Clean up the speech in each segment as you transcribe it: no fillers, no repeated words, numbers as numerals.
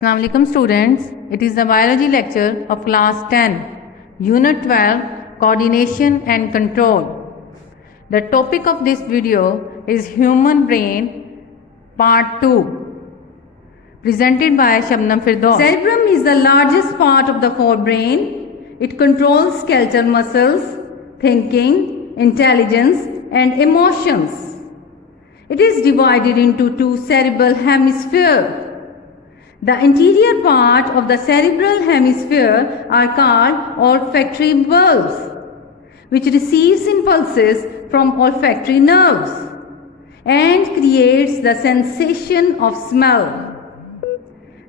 Assalamualaikum students, it is the biology lecture of class 10, unit 12, coordination and control. The topic of this video is human brain part 2, presented by Shabnam Firdaus. Cerebrum is the largest part of the forebrain. It controls skeletal muscles, thinking, intelligence and emotions. It is divided into two cerebral hemispheres. The interior part of the cerebral hemisphere are called olfactory bulbs, which receives impulses from olfactory nerves and creates the sensation of smell.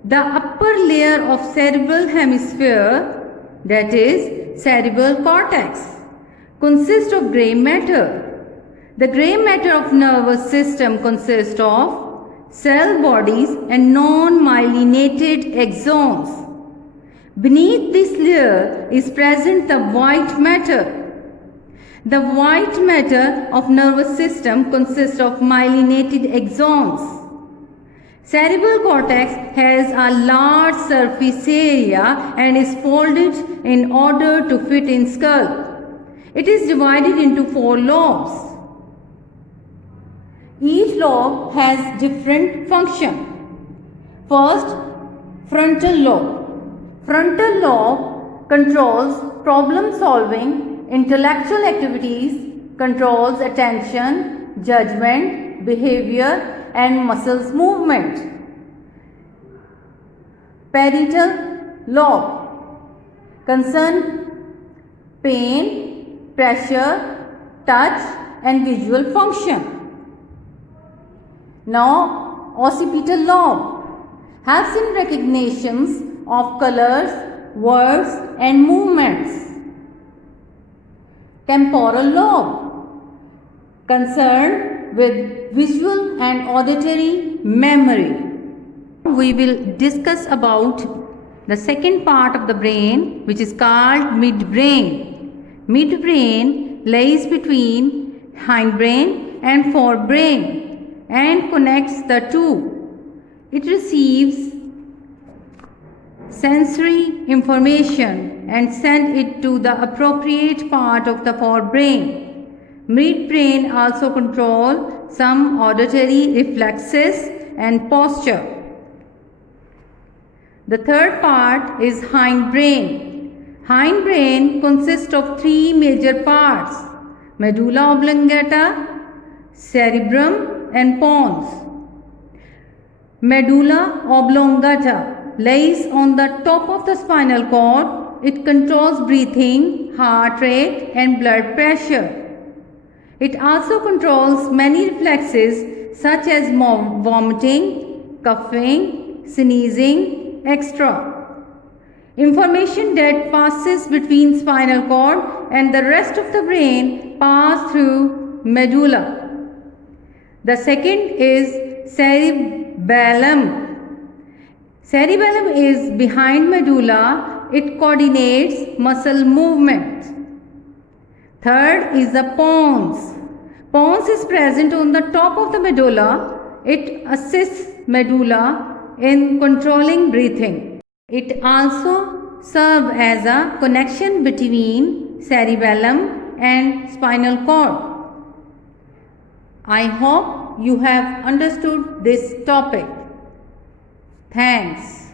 The upper layer of cerebral hemisphere, that is cerebral cortex, consists of grey matter. The grey matter of nervous system consists of cell bodies and non-myelinated axons. Beneath this layer is present the white matter. The white matter of nervous system consists of myelinated axons. Cerebral cortex has a large surface area and is folded in order to fit in skull. It is divided into 4 lobes. Each lobe has different function. First, frontal lobe. Frontal lobe controls problem solving, intellectual activities, controls attention, judgment, behavior and muscles movement. Parietal lobe concern pain, pressure, touch and visual function. Now, occipital lobe helps in recognitions of colors, words and movements. Temporal lobe concerned with visual and auditory memory. We will discuss about the second part of the brain, which is called midbrain. Midbrain lies between hindbrain and forebrain and connects the two. It receives sensory information and sends it to the appropriate part of the forebrain. Midbrain also controls some auditory reflexes and posture. The third part is hindbrain. Hindbrain consists of 3 major parts: medulla oblongata, cerebrum and pons. Medulla oblongata lies on the top of the spinal cord. It controls breathing, heart rate and blood pressure. It also controls many reflexes such as vomiting, coughing, sneezing, etc. Information that passes between spinal cord and the rest of the brain pass through medulla. The second is cerebellum. Cerebellum is behind medulla. It coordinates muscle movement. Third is the pons. Pons is present on the top of the medulla. It assists medulla in controlling breathing. It also serves as a connection between cerebellum and spinal cord. I hope you have understood this topic. Thanks.